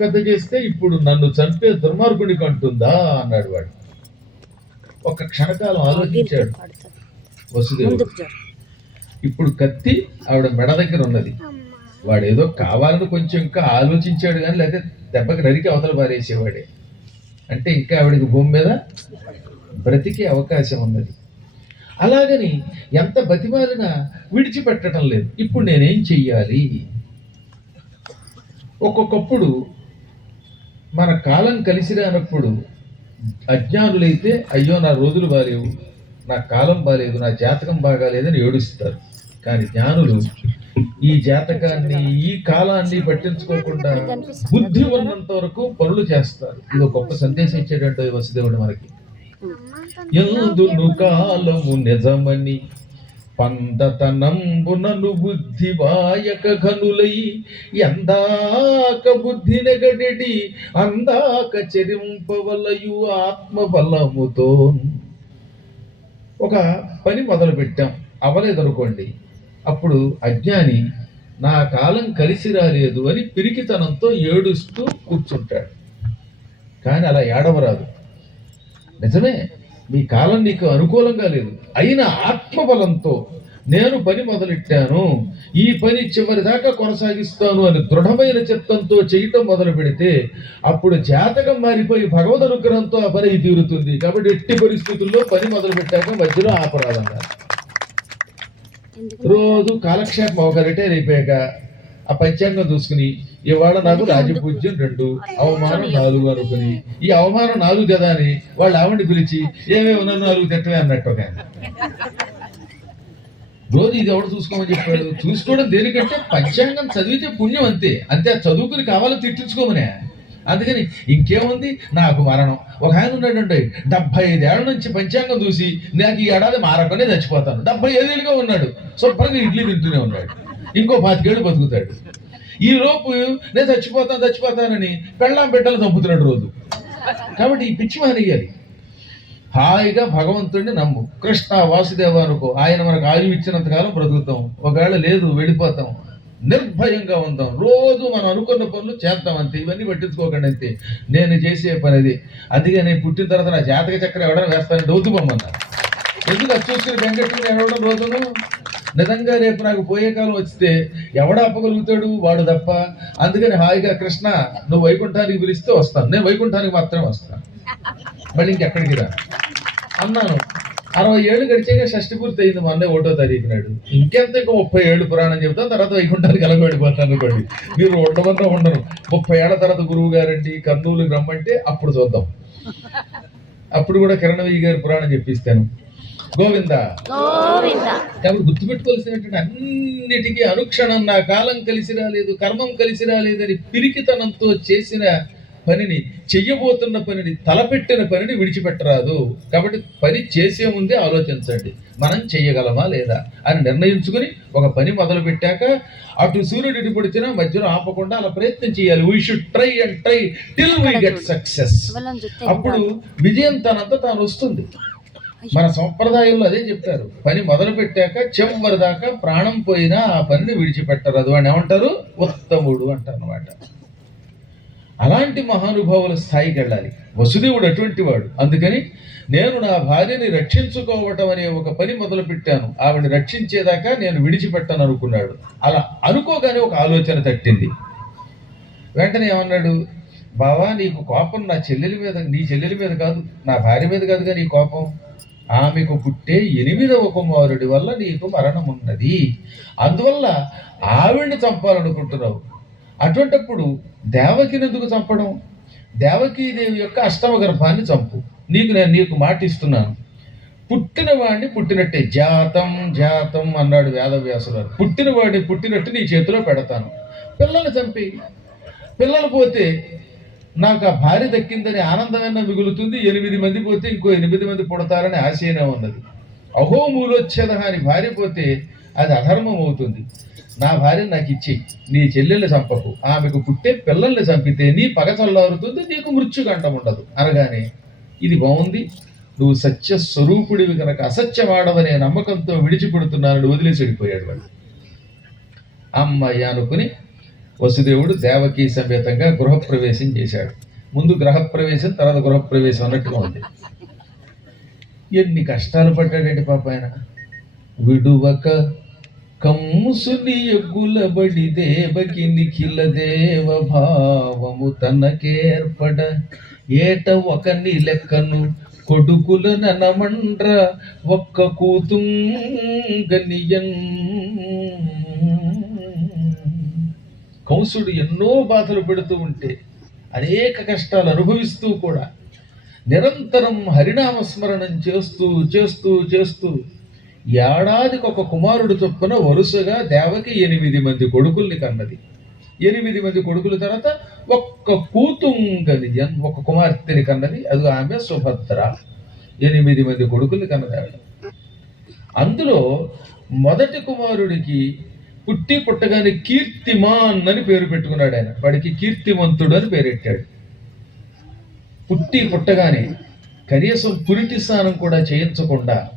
పెద్ద చేస్తే ఇప్పుడు నన్ను చంపే దుర్మార్గుడికి అంటుందా అన్నాడు వాడు. ఒక క్షణకాలం ఆలోచించాడు. వసుదేవుడు. ఇప్పుడు కత్తి ఆవిడ మెడ దగ్గర ఉన్నది. వాడు ఏదో కావాలని కొంచెం ఇంకా ఆలోచించాడు కానీ లేదా దెబ్బకి నరికి అవతల పారేసేవాడే. అంటే ఇంకా ఆవిడకి భూమి మీద బ్రతికే అవకాశం ఉన్నది. అలాగని ఎంత బతిమాలినా విడిచిపెట్టడం లేదు. ఇప్పుడు నేనేం చెయ్యాలి? ఒక్కొక్కప్పుడు మన కాలం కలిసి రానప్పుడు అజ్ఞానులైతే అయ్యో నా రోజులు బాలేవు నా కాలం బాలేదు నా జాతకం బాగాలేదని ఏడుస్తారు. కానీ జ్ఞానులు ఈ జాతకాన్ని ఈ కాలాన్ని పట్టించుకోకుండా బుద్ధి ఉన్నంత వరకు పనులు చేస్తారు. ఇది ఒక గొప్ప సందేశం ఇచ్చేటట్టు వసుదేవుడు మనకి. ఎందును కాలము నిజమని పందతనంబునను బుద్ధి వాయక ఘనులై ఎందాక బుద్ధి నెగడెడి అందాక చెరింపవలయు ఆత్మబలముతో. ఒక పని మొదలు పెట్టాం అవలేదనుకోండి. అప్పుడు అజ్ఞాని నా కాలం కలిసి రాలేదు అని పిరికితనంతో ఏడుస్తూ కూర్చుంటాడు. కానీ అలా ఏడవరాదు. నిజమే? మీ కాలం నీకు అనుకూలంగా లేదు. అయిన ఆత్మబలంతో నేను పని మొదలెట్టాను. ఈ పని చివరి దాకా కొనసాగిస్తాను అని దృఢమైన చిత్తంతో చేయటం మొదలు పెడితే అప్పుడు జాతకం మారిపోయి భగవద్ అనుగ్రహంతో ఆ పని తీరుతుంది. కాబట్టి ఎట్టి పరిస్థితుల్లో పని మొదలు పెట్టాక మధ్యలో ఆపరాదన్నారు. రోజు కాలక్షేపం ఒక రిటైర్ అయిపోయాక ఆ పంచాంగం చూసుకుని ఇవాళ నాకు రాజపూజ్యం రెండు అవమానం నాలుగు అనుకుని ఈ అవమానం నాలుగు కదా అని వాళ్ళు ఆవిడ పిలిచి ఏమేమి ఉన్నా నాలుగు తిట్టమే? అన్నట్టు ఒక. రోజు ఇది ఎవడు చూసుకోమని చెప్పాడు? చూసుకోవడం దేనికంటే పంచాంగం చదివితే పుణ్యం అంతే. అంతే చదువుకుని కావాలని తిట్టించుకోమనే. అందుకని ఇంకేముంది? నాకు మరణం. ఒక ఆయన ఉన్నాడండి డెబ్బై ఐదేళ్ళ నుంచి పంచాంగం చూసి నాకు ఈ ఏడాది మారకనే చచ్చిపోతాను. డెబ్బై ఐదేళ్ళుగా ఉన్నాడు. శుభ్రంగా ఇడ్లీ తింటూనే ఉన్నాడు. ఇంకో పాతికేళ్ళు బతుకుతాడు. ఈ లోపు నేను చచ్చిపోతాను చచ్చిపోతానని పెళ్ళాం బిడ్డలు చంపుతున్నాడు రోజు. కాబట్టి ఈ పిచ్చి మానేయాలి. హాయిగా భగవంతుడిని నమ్ము. కృష్ణ వాసుదేవ అనుకో. ఆయన మనకు ఆయువు ఇచ్చినంత కాలం బ్రతుకుతాం. ఒకవేళ లేదు వెళ్ళిపోతాం. నిర్భయంగా ఉందాం. రోజు మనం అనుకున్న పనులు చేద్దాం అంతే. ఇవన్నీ పట్టించుకోకండి అంతే. నేను చేసే పని అది. అందుకే నేను పుట్టిన తర్వాత నా జాతక చక్రం ఎవడైనా వేస్తానంటే వద్దు పొమ్మన్నారు ఎందుకు అది చూసుకుని వెంకటేశ్వరుని ఎవడం రోజును? నిజంగా రేపు నాకు పోయే కాలం వస్తే ఎవడ అప్పగలుగుతాడు వాడు తప్ప. అందుకని హాయిగా కృష్ణ నువ్వు వైకుంఠానికి పిలిస్తే వస్తాను. నేను వైకుంఠానికి మాత్రమే వస్తాను. మళ్ళీ ఇంకెక్కడికి రా? అన్నాను. అరవై ఏళ్ళు గడిచాక షష్టి పూర్తి అయింది మా అన్నయ్య ఒకటో తారీఖు నాడు. ఇంకెంత ఇంకా ముప్పై ఏళ్ళు పురాణం చెబుతాం తర్వాత వైకుంఠానికి ఎలగబడిపోతాను అనుకోండి. మీరు ఉండమన్నా ఉండను. ముప్పై ఏళ్ళ తర్వాత గురువు గారండి కర్నూలు రమ్మంటే అప్పుడు చూద్దాం. అప్పుడు కూడా కిరణవయ్య గారి పురాణం చెప్పిస్తాను. గోవింద. కాబట్టి గుర్తుపెట్టుకోవాల్సినటువంటి అన్నిటికీ అనుక్షణం నా కాలం కలిసి రాలేదు కర్మం కలిసి రాలేదని పిరికితనంతో చేసిన పనిని చెయ్యబోతున్న పనిని తలపెట్టిన పనిని విడిచిపెట్టరాదు. కాబట్టి పని చేసే ముందే ఆలోచించండి. మనం చెయ్యగలమా లేదా అని నిర్ణయించుకుని ఒక పని మొదలు పెట్టాక అటు సూర్యుడు ఇటు పొడిచినా మధ్యలో ఆపకుండా అలా ప్రయత్నం చేయాలి. We should try and try till we get success అప్పుడు విజయం తనంతా తాను వస్తుంది. మన సంప్రదాయంలో అదే చెప్తారు. పని మొదలు పెట్టాక చివరి దాకా ప్రాణం పోయినా ఆ పనిని విడిచిపెట్టరాదు అని ఏమంటారు? ఉత్తముడు అంటారు అనమాట అలాంటి మహానుభావుల స్థాయికి వెళ్ళాలి. వసుదేవుడు అటువంటి వాడు. అందుకని నేను నా భార్యని రక్షించుకోవటం అనే ఒక పని మొదలు పెట్టాను ఆవిడని రక్షించేదాకా నేను విడిచిపెట్టను అనుకున్నాడు. అలా అనుకోగానే ఒక ఆలోచన తట్టింది. వెంటనే ఏమన్నాడు? బావా నీకు కోపం నా చెల్లెలి మీద నీ చెల్లెలి మీద కాదు నా భార్య మీద కాదుగా నీ కోపం. ఆమెకు పుట్టే ఎనిమిదవ కుమారుడి వల్ల నీకు మరణం ఉన్నది అందువల్ల ఆవిడ్ని చంపాలనుకుంటున్నావు. అటువంటప్పుడు దేవకిని ఎందుకు చంపడం? దేవకీదేవి యొక్క అష్టమ గర్భాన్ని చంపు. నీకు నేను నీకు మాట ఇస్తున్నాను పుట్టిన వాడిని పుట్టినట్టే. జాతం జాతం అన్నాడు వేదవ్యాసులు. పుట్టిన వాడిని పుట్టినట్టు నీ చేతిలో పెడతాను. పిల్లల్ని చంపి. పిల్లలు పోతే నాకు ఆ భార్య దక్కిందని ఆనందమైనా మిగులుతుంది ఎనిమిది మంది పోతే ఇంకో ఎనిమిది మంది పుడతారని ఆశయనే ఉన్నది. అహో మూలోచ్ఛేద అని భార్య పోతే అది అధర్మం అవుతుంది నా భార్య నాకు ఇచ్చి నీ చెల్లెల్ని చంపకు. ఆమెకు పుట్టే పిల్లల్ని చంపితే నీ పగ చల్లారుతుంది నీకు మృత్యుగండం ఉండదు. అనగానే ఇది బాగుంది నువ్వు సత్య స్వరూపుడివి కనుక అసత్యమాడవనే నమ్మకంతో విడిచిపెడుతున్నానని వదిలేసి వెళ్ళిపోయాడు వాడు. అమ్మాయి అనుకుని వసుదేవుడు దేవకీ సమేతంగా గృహప్రవేశం చేశాడు. ముందు గృహప్రవేశం తర్వాత గృహప్రవేశం అన్నట్టుగా ఉంది. ఎన్ని కష్టాలు పడ్డాడండి పాప ఆయన? విడువక కంసుని ఎగ్గులబడి దేవకి నిఖిల దేవ భావము తనకేర్పడ. ఏట ఒకని లెక్కను కొడుకుల ననమండ్ర ఒక్క కూతుంగనియన్ కంసుడు ఎన్నో బాధలు పెడుతూ ఉంటే అనేక కష్టాలు అనుభవిస్తూ కూడా నిరంతరం హరినామస్మరణం చేస్తూ చేస్తూ చేస్తూ ఏడాదికి ఒక కుమారుడు చొప్పున వరుసగా దేవకి ఎనిమిది మంది కొడుకుల్ని కన్నది. ఎనిమిది మంది కొడుకుల తర్వాత ఒక్క కూతుంగని జన్ ఒక కుమార్తెని కన్నది. అది ఆమె సుభద్ర. ఎనిమిది మంది కొడుకుల్ని కన్నది అందులో మొదటి కుమారుడికి పుట్టి పుట్టగానే కీర్తిమాన్ అని పేరు పెట్టుకున్నాడు ఆయన. వాడికి కీర్తిమంతుడు అని పేరెట్టాడు పుట్టి పుట్టగానే కనీసం పురిటి స్నానం కూడా చేయించకుండా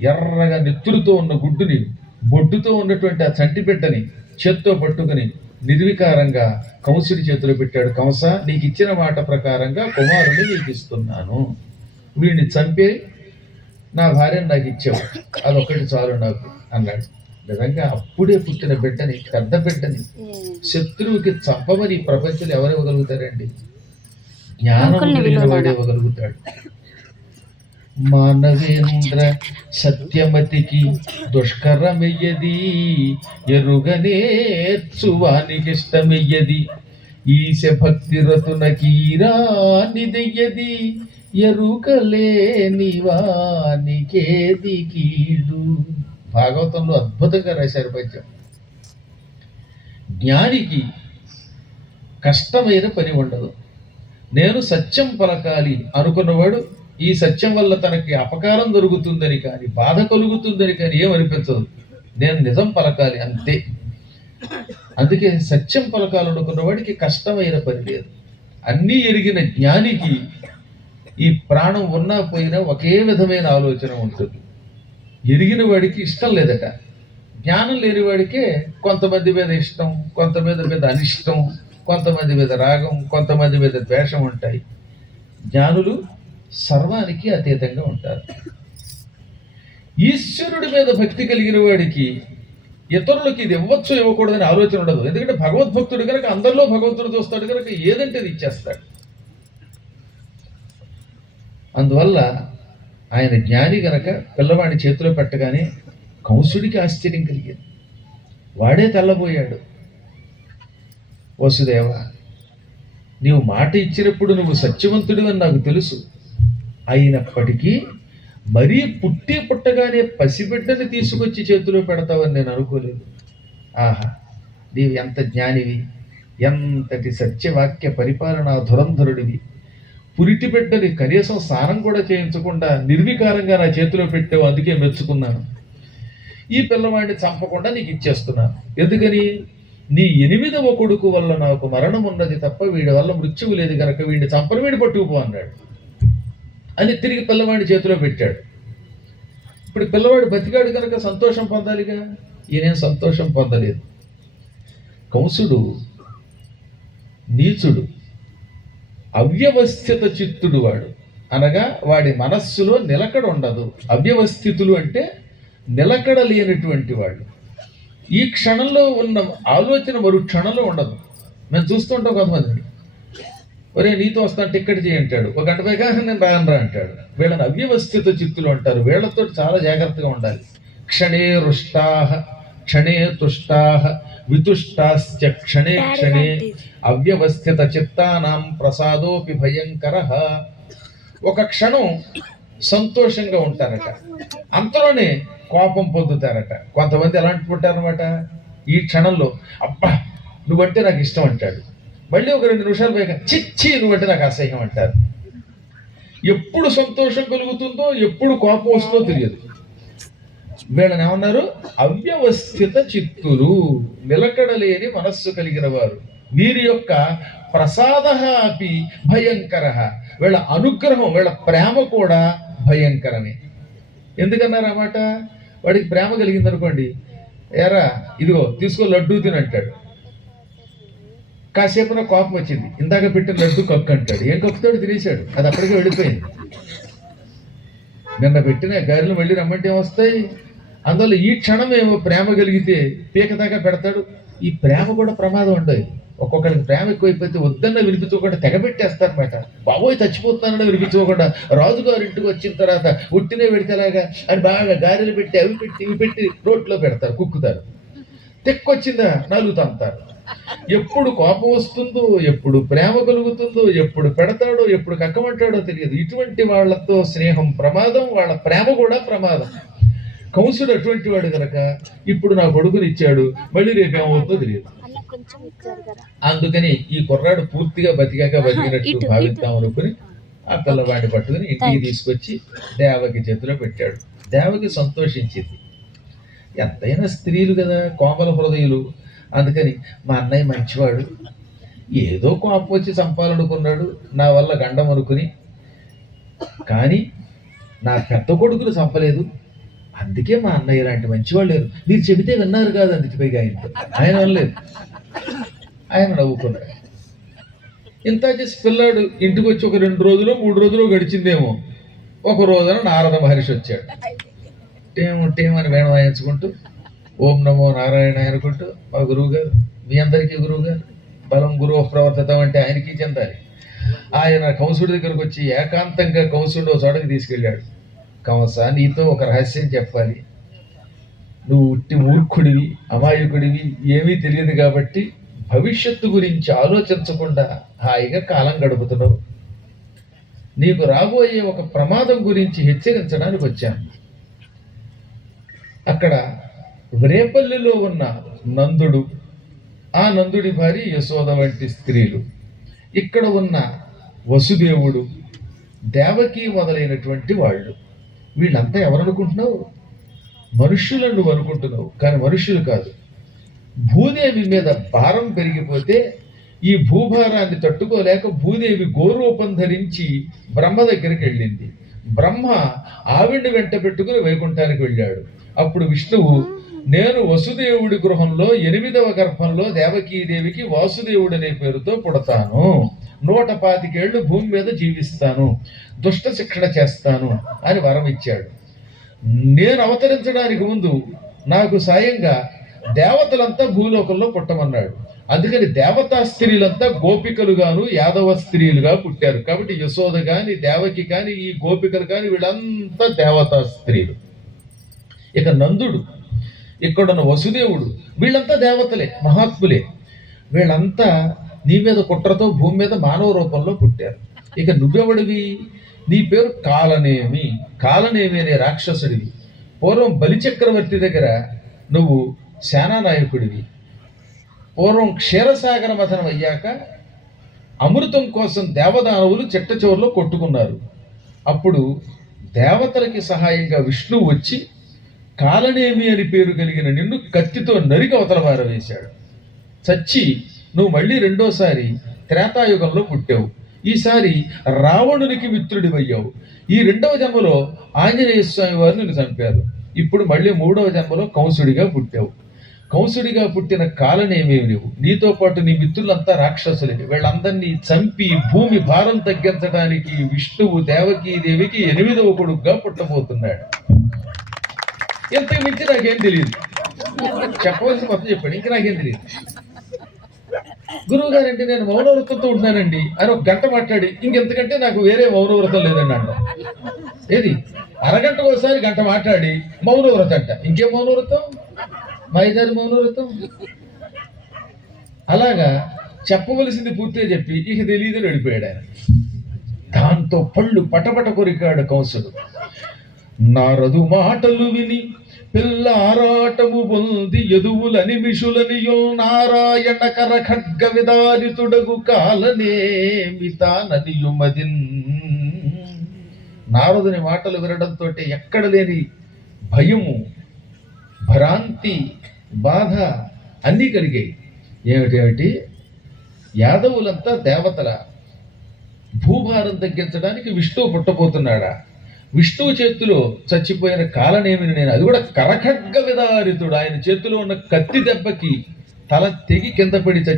ఎర్రగా నెత్తురుతో ఉన్న గుడ్డుని బొడ్డుతో ఉన్నటువంటి ఆ చంటి బిడ్డని చేత్తో పట్టుకుని నిర్వికారంగా కంసుడి చేతిలో పెట్టాడు. కంస నీకు ఇచ్చిన మాట ప్రకారంగా కుమారుని నీకు ఇస్తున్నాను వీడిని చంపే నా భార్యను నాకు ఇచ్చావు. అదొక్కటి చాలు నాకు అన్నాడు. నిజంగా అప్పుడే పుట్టిన బిడ్డని పెద్ద బిడ్డని శత్రువుకి చంపమని ప్రపంచంలో ఎవరు ఇవ్వగలుగుతారండి? జ్ఞానం ఇవ్వగలుగుతాడు. మానవేంద్ర సత్యమతికి దుష్కరమెయ్యది ఎరుగనేర్చువానికిష్టమెయ్యది ఈశ భక్తి రతునకీరానిదెయ్యది ఎరుకలేని వానికేది కీడు. భాగవతంలో అద్భుతంగా రాశారు పద్యం జ్ఞానికి కష్టమైన పని ఉండదు. నేను సత్యం పలకాలి అనుకున్నవాడు ఈ సత్యం వల్ల తనకి అపకారం దొరుకుతుందని కానీ బాధ కలుగుతుందని కానీ ఏమనిపించదు నేను నిజం పలకాలి అంతే. అందుకే సత్యం పలకాలనుకున్న వాడికి కష్టమైన పని లేదు. అన్నీ ఎరిగిన జ్ఞానికి ఈ ప్రాణం ఉన్నా పోయినా ఒకే విధమైన ఆలోచన ఉంటుంది. ఎరిగిన వాడికి ఇష్టం లేదట. జ్ఞానం లేని వాడికే కొంతమంది మీద ఇష్టం కొంతమంది మీద అనిష్టం కొంతమంది మీద రాగం కొంతమంది మీద ద్వేషం ఉంటాయి. జ్ఞానులు సర్వానికి అతీతంగా ఉంటారు. ఈశ్వరుడి మీద భక్తి కలిగిన వాడికి ఇతరులకి ఇది ఇవ్వచ్చు ఇవ్వకూడదని ఆలోచన ఉండదు. ఎందుకంటే భగవద్భక్తుడు కనుక అందరిలో భగవంతుడు చూస్తాడు కనుక ఏదంటే అది ఇచ్చేస్తాడు. అందువల్ల ఆయన జ్ఞాని గనక పిల్లవాడిని చేతిలో పెట్టగానే కంసుడికి ఆశ్చర్యం కలిగింది. వాడే తెల్లబోయాడు. వసుదేవ నీవు మాట ఇచ్చినప్పుడు నువ్వు సత్యవంతుడు అని నాకు తెలుసు. అయినప్పటికీ మరీ పుట్టి పుట్టగానే పసిబిడ్డని తీసుకొచ్చి చేతిలో పెడతావని నేను అనుకోలేదు. ఆహా నీవు ఎంత జ్ఞానివి ఎంతటి సత్యవాక్య పరిపాలన ధురంధరుడివి పురిటి బిడ్డని కనీసం స్నానం కూడా చేయించకుండా నిర్వికారంగా నా చేతిలో పెట్టావు అందుకే మెచ్చుకున్నాను. ఈ పిల్లవాడిని చంపకుండా నీకు ఇచ్చేస్తున్నాను. ఎందుకని? నీ ఎనిమిదవ కొడుకు వల్ల నాకు మరణం ఉన్నది తప్ప వీడి వల్ల మృత్యువు లేదు కనుక వీడిని చంపని వీడి పట్టుకుపో అన్నాడు. అని తిరిగి పిల్లవాడి చేతిలో పెట్టాడు. ఇప్పుడు పిల్లవాడు బతికాడు కనుక సంతోషం పొందాలిగా? ఈయనేం సంతోషం పొందలేదు. కంసుడు నీచుడు అవ్యవస్థిత చిత్తుడు వాడు. అనగా వాడి మనస్సులో నిలకడ ఉండదు. అవ్యవస్థితులు అంటే నిలకడ లేనటువంటి వాళ్ళు. ఈ క్షణంలో ఉన్న ఆలోచన మరో క్షణంలో ఉండదు. మేము చూస్తుంటాం కొంతమంది. ఒరే నీతో వస్తాను టిక్కెట్ చేయి అంటాడు. ఒక గంట పైగా నేను రాను రా అంటాడు. వీళ్ళని అవ్యవస్థిత చిత్తులు అంటారు. వీళ్ళతో చాలా జాగ్రత్తగా ఉండాలి. క్షణే రుష్టాహ క్షణే తుష్టాహ వితుష్టాశ్చ క్షణే క్షణే అవ్యవస్థిత చిత్తానాం ప్రసాదోపి భయంకర. ఒక క్షణం సంతోషంగా ఉంటారట. అంతలోనే కోపం పొందుతారట. కొంతమంది ఎలాంటి ఉంటారనమాట ఈ క్షణంలో అబ్బా నువ్వంటే నాకు ఇష్టం అంటాడు. మళ్ళీ ఒక రెండు నిమిషాలు పైగా చిచ్చి నువ్వంటే నాకు అసహ్యం అంటారు. ఎప్పుడు సంతోషం కలుగుతుందో ఎప్పుడు కోపం వస్తుందో తెలియదు. వీళ్ళని ఏమన్నారు? అవ్యవస్థిత చిత్తులు నిలకడలేని మనస్సు కలిగిన వారు. వీరి యొక్క ప్రసాద అపి భయంకర వీళ్ళ అనుగ్రహం వీళ్ళ ప్రేమ కూడా భయంకరమే. ఎందుకన్నారన్నమాట వాడికి ప్రేమ కలిగింది అనుకోండి ఏరా ఇదిగో తీసుకో లడ్డూ తిని అంటాడు కాసేపు నాకు కోపం వచ్చింది ఇందాక పెట్టిన లడ్డు కక్కు అంటాడు. ఏం కక్కుతాడు? తినేశాడు. అది అప్పటికే వెళ్ళిపోయింది. నిన్న పెట్టిన గారెలు మళ్ళీ రమ్మంటే వస్తాయి అందువల్ల ఈ క్షణం ఏమో ప్రేమ కలిగితే పీకదాకా పెడతాడు. ఈ ప్రేమ కూడా ప్రమాదం ఉండదు ఒక్కొక్కరికి ప్రేమ ఎక్కువైపోతే వద్దన్న వినిపించుకోకుండా తెగబెట్టేస్తారన్నమాట బాబోయ్ చచ్చిపోతున్నానని వినిపించుకోకుండా రాజుగారి ఇంటికి వచ్చిన తర్వాత ఉట్టినే పెడితేలాగా అని బాగా గారెలు పెట్టి అవి పెట్టి ఇవి పెట్టి రోడ్లో పెడతారు కుక్కుతారు. తెక్కొచ్చిందా? నలుగుతా అంటారు. ఎప్పుడు కోపం వస్తుందో ఎప్పుడు ప్రేమ కలుగుతుందో ఎప్పుడు పెడతాడో ఎప్పుడు కక్కమంటాడో తెలియదు. ఇటువంటి వాళ్ళతో స్నేహం ప్రమాదం వాళ్ళ ప్రేమ కూడా ప్రమాదం. కంసుడు అటువంటి వాడు కనుక ఇప్పుడు నా కొడుకునిచ్చాడు మళ్ళీ రేపు తెలియదు. అందుకని ఈ కుర్రాడు పూర్తిగా బతికాక బతికినట్టు భావిద్దాం అనుకుని ఆ పిల్లవాడిని పట్టుకుని ఇంటికి తీసుకొచ్చి దేవకి చేతిలో పెట్టాడు. దేవకి సంతోషించింది. ఎంతైనా స్త్రీలు కదా కోమల హృదయులు. అందుకని మా అన్నయ్య మంచివాడు. ఏదో కోపం వచ్చి చంపాలనుకున్నాడు నా వల్ల గండం అనుకుని. కానీ నా పెద్ద కొడుకును చంపలేదు. అందుకే మా అన్నయ్య ఇలాంటి మంచివాళ్ళు లేరు. మీరు చెబితే విన్నారు కాదు అందుకే పైగా ఆయనతో. ఆయన అనలేదు. ఆయన నవ్వుకున్నాడు. ఇంత చేసి పిల్లాడు ఇంటికి వచ్చి ఒక రెండు రోజులు మూడు రోజులు గడిచిందేమో. ఒక రోజున నారద మహర్షి వచ్చాడు. టేము టేమని అని వేణం వాయించుకుంటూ ఓం నమో నారాయణ అనుకుంటూ మా గురువు గారు మీ అందరికీ గురువు గారు బలం గురువు ప్రవర్తతం అంటే ఆయనకి చెందాలి. ఆయన కంసుడి దగ్గరకు వచ్చి ఏకాంతంగా కంసుడు ఒక చోటకి తీసుకెళ్ళాడు. కంస నీతో ఒక రహస్యం చెప్పాలి. నువ్వు ఉట్టి మూర్ఖుడివి అమాయకుడివి ఏమీ తెలియదు కాబట్టి భవిష్యత్తు గురించి ఆలోచించకుండా హాయిగా కాలం గడుపుతున్నావు. నీకు రాబోయే ఒక ప్రమాదం గురించి హెచ్చరించడానికి వచ్చాను. అక్కడ రేపల్లిలో ఉన్న నందుడు ఆ నందుడి భార్య యశోద వంటి స్త్రీలు. ఇక్కడ ఉన్న వసుదేవుడు దేవకి మొదలైనటువంటి వాళ్ళు. వీళ్ళంతా ఎవరనుకుంటున్నావు? మనుష్యులను నువ్వు అనుకుంటున్నావు కానీ మనుష్యులు కాదు. భూదేవి మీద భారం పెరిగిపోతే ఈ భూభారాన్ని తట్టుకోలేక భూదేవి గోరూపం ధరించి బ్రహ్మ దగ్గరికి వెళ్ళింది. బ్రహ్మ ఆవిడ్ని వెంట పెట్టుకుని వైకుంఠానికి వెళ్ళాడు. అప్పుడు విష్ణువు నేను వసుదేవుడి గృహంలో ఎనిమిదవ గర్భంలో దేవకీదేవికి వాసుదేవుడు అనే పేరుతో పుడతాను. నూట పాతికేళ్ళు భూమి మీద జీవిస్తాను. దుష్ట శిక్షణ చేస్తాను అని వరం ఇచ్చాడు. నేను అవతరించడానికి ముందు నాకు సాయంగా దేవతలంతా భూలోకంలో పుట్టమన్నాడు. అందుకని దేవతా స్త్రీలంతా గోపికలుగాను యాదవ స్త్రీలుగా పుట్టారు. కాబట్టి యశోద గాని దేవకి కాని ఈ గోపికలు కాని వీళ్ళంతా దేవతా స్త్రీలు. ఇక నందుడు ఇక్కడున్న వసుదేవుడు వీళ్ళంతా దేవతలే మహాత్ములే. వీళ్ళంతా నీ మీద కుట్రతో భూమి మీద మానవ రూపంలో పుట్టారు. ఇక నువ్వెవడివి? నీ పేరు కాలనేమి. కాలనేమి అనే రాక్షసుడివి. పూర్వం బలిచక్రవర్తి దగ్గర నువ్వు సేనానాయకుడివి. పూర్వం క్షీరసాగర మథనం అయ్యాక అమృతం కోసం దేవదానవులు చెట్ట చివరిలో కొట్టుకున్నారు. అప్పుడు దేవతలకి సహాయంగా విష్ణువు వచ్చి కాలనేమి అని పేరు కలిగిన నిన్ను కత్తితో నరికి అవతల పారవేశాడు చచ్చి నువ్వు మళ్ళీ రెండోసారి త్రేతాయుగంలో పుట్టావు. ఈసారి రావణునికి మిత్రుడివయ్యావు. ఈ రెండవ జన్మలో ఆంజనేయ స్వామి వారు నిన్ను చంపారు. ఇప్పుడు మళ్ళీ మూడవ జన్మలో కంసుడిగా పుట్టావు. కంసుడిగా పుట్టిన కాలనేమేమి నువ్వు నీతో పాటు నీ మిత్రులంతా రాక్షసులే వీళ్ళందరినీ చంపి భూమి భారం తగ్గించడానికి విష్ణువు దేవకీ దేవికి ఎనిమిదవ కొడుకుగా పుట్టబోతున్నాడు. ఇంతకు మించి నాకేం తెలియదు. చెప్పవలసి మొత్తం చెప్పాడు. ఇంకా నాకేం తెలియదు. గురువు గారంటే నేను మౌనవ్రతంతో ఉంటున్నానండి. అని ఒక గంట మాట్లాడి ఇంకెంతకంటే నాకు వేరే మౌనవ్రతం లేదండి అన్న ఏది? అరగంట ఒకసారి గంట మాట్లాడి మౌనవ్రతం అంట ఇంకేం మౌనవ్రతం? మైదారి మౌనవ్రతం? అలాగా చెప్పవలసింది పూర్తిగా చెప్పి ఇక తెలియదని వెళ్ళిపోయాడు ఆయన. దాంతో పళ్ళు పటపట కొరికాడు కంసుడు నారదు మాటలు విని పిల్ల ఆరాటము పొంది ఎదువుల నిమిషులనియో నారాయణ కర ఖడ్గ విదారితుడగు కాలనేమి తాననియుమదిన్ నారదుని మాటలు వినడంతో ఎక్కడ లేని భయము భ్రాంతి బాధ అన్నీ కలిగాయి. ఏమిటేమిటి యాదవులంతా దేవతల భూభారం తగ్గించడానికి విష్ణువు పుట్టబోతున్నాడా? విష్ణువు చేతిలో చచ్చిపోయిన కాలనేమిని నేను అది కూడా కరఖడ్గ విదారితుడు. ఆయన చేతిలో ఉన్న కత్తి దెబ్బకి తల తెగి కింద పడి చచ్చి